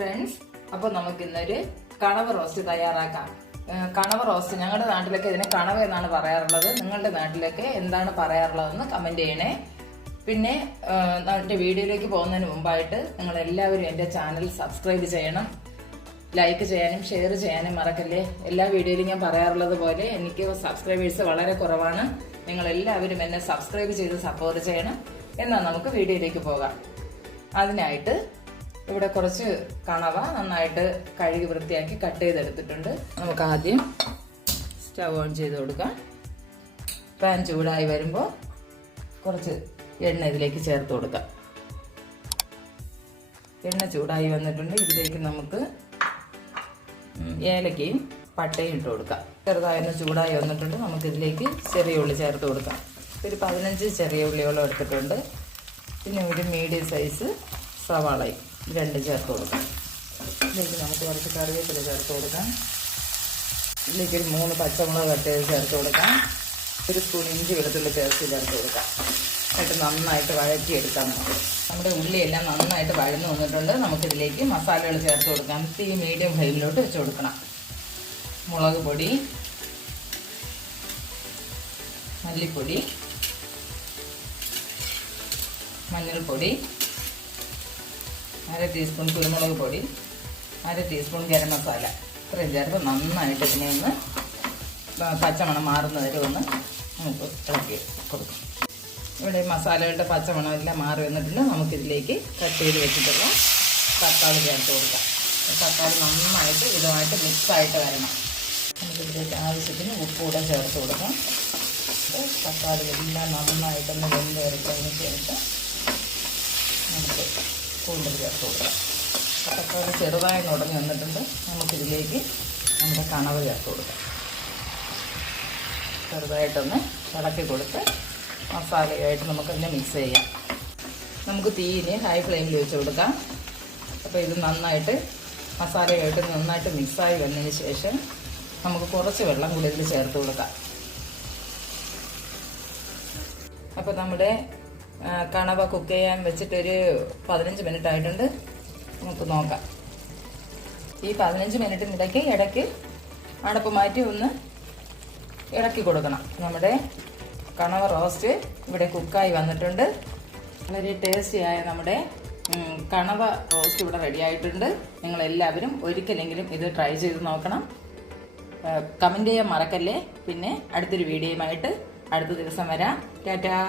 Friends നമുക്ക് ഇന്നൊരു കണവ് roast തയ്യാറാക്കാം. കണവ് റോസ്റ്റ് ഞങ്ങളുടെ നാട്ടിലൊക്കെ ഇതിനെ കണവ് എന്നാണ് പറയാറുള്ളത്. നിങ്ങളുടെ നാട്ടിലൊക്കെ എന്താണ് പറയാറുള്ളതെന്ന് കമന്റ് ചെയ്യണേ. പിന്നെ നമ്മുടെ വീഡിയോയിലേക്ക് പോകുന്നതിന് മുമ്പായിട്ട് നിങ്ങൾ എല്ലാവരും എന്റെ ചാനൽ സബ്സ്ക്രൈബ് ചെയ്യണം. ലൈക്ക് ചെയ്യാനും ഷെയർ ചെയ്യാനും മറക്കല്ലേ? എല്ലാ വീഡിയോയിലും ഞാൻ പറയാറുള്ളത് പോലെ എനിക്ക് സബ്സ്ക്രൈബേഴ്സ് വളരെ കുറവാണ്. നിങ്ങൾ എല്ലാവരും എന്നെ സബ്സ്ക്രൈബ് ചെയ്ത് സപ്പോർട്ട് ചെയ്യണം. എന്നാൽ നമുക്ക് വീഡിയോയിലേക്ക് പോകാം. അതിനായിട്ട് ഇവിടെ കുറച്ച് കണവ നന്നായിട്ട് കഴുകി വൃത്തിയാക്കി കട്ട് ചെയ്തെടുത്തിട്ടുണ്ട്. നമുക്ക് ആദ്യം സ്റ്റവ് ഓൺ ചെയ്ത് കൊടുക്കാം. പാൻ ചൂടായി വരുമ്പോൾ കുറച്ച് എണ്ണ ഇതിലേക്ക് ചേർത്ത് കൊടുക്കാം. എണ്ണ ചൂടായി വന്നിട്ടുണ്ട്. ഇതിലേക്ക് നമുക്ക് ഏലക്കയും പട്ടയും ഇട്ട് കൊടുക്കാം. ചെറുതായൊന്ന് ചൂടായി വന്നിട്ടുണ്ട്. നമുക്ക് ഇതിലേക്ക് ചെറിയ ഉള്ളി ചേർത്ത് കൊടുക്കാം. ഒരു പതിനഞ്ച് ചെറിയ ഉള്ളിയോളം എടുത്തിട്ടുണ്ട്. പിന്നെ ഒരു മീഡിയം സൈസ് സവാളയും. രണ്ടും ചേർത്ത് കൊടുക്കാം. ഇതിലേക്ക് നമുക്ക് കുറച്ച് കറിവേപ്പില ചേർത്ത് കൊടുക്കാം. ഇതിലേക്ക് ഒരു മൂന്ന് പച്ചമുളക് കട്ട് ചെയ്ത് ചേർത്ത് കൊടുക്കാം. ഒരു സ്പൂൺ ഇഞ്ചി വെളുത്തുള്ളി പേസ്റ്റ് ചേർത്ത് കൊടുക്കാം. എന്നിട്ട് നന്നായിട്ട് വഴറ്റിയെടുക്കാം നമുക്ക്. നമ്മുടെ ഉള്ളിയെല്ലാം നന്നായിട്ട് വഴന്നു വന്നിട്ടുണ്ട്. നമുക്കിതിലേക്ക് മസാലകൾ ചേർത്ത് കൊടുക്കാം. തീ മീഡിയം ഫ്ലെയിമിലോട്ട് വെച്ച് കൊടുക്കണം. മുളക് പൊടി മല്ലിപ്പൊടി മഞ്ഞൾപ്പൊടി അര ടീസ്പൂൺ കുരുമുളക് പൊടി അര ടീസ്പൂൺ ഗരം മസാല. ഇത്രയും ചേർത്ത് നന്നായിട്ട് ഇതിനെ ഒന്ന് പച്ചമണം മാറുന്നത് വരെ ഒന്ന് നമുക്ക് ഇളക്കി കൊടുക്കും. ഇവിടെ മസാലകളുടെ പച്ചമണം എല്ലാം മാറി വന്നിട്ടുണ്ട്. നമുക്കിതിലേക്ക് കട്ട് ചെയ്ത് വെച്ചിട്ടുള്ള തക്കാളി ചേർത്ത് കൊടുക്കാം. തക്കാളി നന്നായിട്ട് ഇതുമായിട്ട് മിക്സായിട്ട് വരണം. നമുക്കിതിലേക്ക് ആവശ്യത്തിന് ഉപ്പ് കൂടെ ചേർത്ത് കൊടുക്കാം. തക്കാളി എല്ലാം നന്നായിട്ടൊന്ന് വെന്ത് വരച്ചതിന് ശേഷം നമുക്ക് കൂടുതൽ ചേർത്ത് കൊടുക്കാം തക്കാളി ചെറുതായി ഉടഞ്ഞ് വന്നിട്ടുണ്ട്. നമുക്കിതിലേക്ക് നമ്മുടെ കണവ് ചേർത്ത് കൊടുക്കാം. ചെറുതായിട്ടൊന്ന് ഇളക്കി കൊടുത്ത് മസാലയായിട്ട് നമുക്കതിനെ മിക്സ് ചെയ്യാം. നമുക്ക് തീയിന് ഹൈ ഫ്ലെയിമിൽ വെച്ച് കൊടുക്കാം. അപ്പോൾ ഇത് നന്നായിട്ട് മസാലയായിട്ട് നന്നായിട്ട് മിക്സായി വന്നതിന് ശേഷം നമുക്ക് കുറച്ച് വെള്ളം കൂടി ഇതിൽ ചേർത്ത് കൊടുക്കാം. അപ്പോൾ നമ്മുടെ കണവ കുക്ക് ചെയ്യാൻ വെച്ചിട്ടൊരു പതിനഞ്ച് മിനിറ്റ് ആയിട്ടുണ്ട് നമുക്ക് നോക്കാം. ഈ പതിനഞ്ച് മിനിറ്റിനിടയ്ക്ക് ഇടയ്ക്ക് അടപ്പ് മാറ്റി ഒന്ന് ഇളക്കി കൊടുക്കണം. നമ്മുടെ കണവ റോസ്റ്റ് ഇവിടെ കുക്കായി വന്നിട്ടുണ്ട്. വളരെ ടേസ്റ്റിയായ നമ്മുടെ കണവ റോസ്റ്റ് ഇവിടെ റെഡി ആയിട്ടുണ്ട്. നിങ്ങൾ എല്ലാവരും ഒരിക്കലെങ്കിലും ഇത് ട്രൈ ചെയ്ത് നോക്കണം. കമന്റ് ചെയ്യാൻ മറക്കല്ലേ? പിന്നെ അടുത്തൊരു വീഡിയോയുമായിട്ട് അടുത്ത ദിവസം വരാം. ടാറ്റാ.